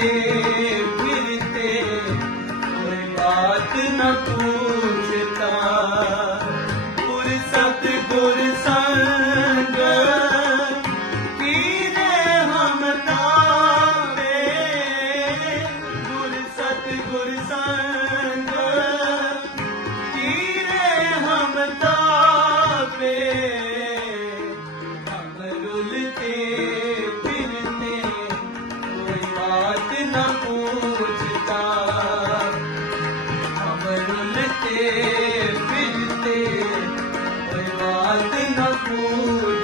ਫਿਰਤੇ ਫਿਰਤੇ ਕੋਈ ਬਾਤ ਨਾ ਹਮ ਤਾਵੇ? न पूछता। हम रुलते फिरते कोई बात न पूछ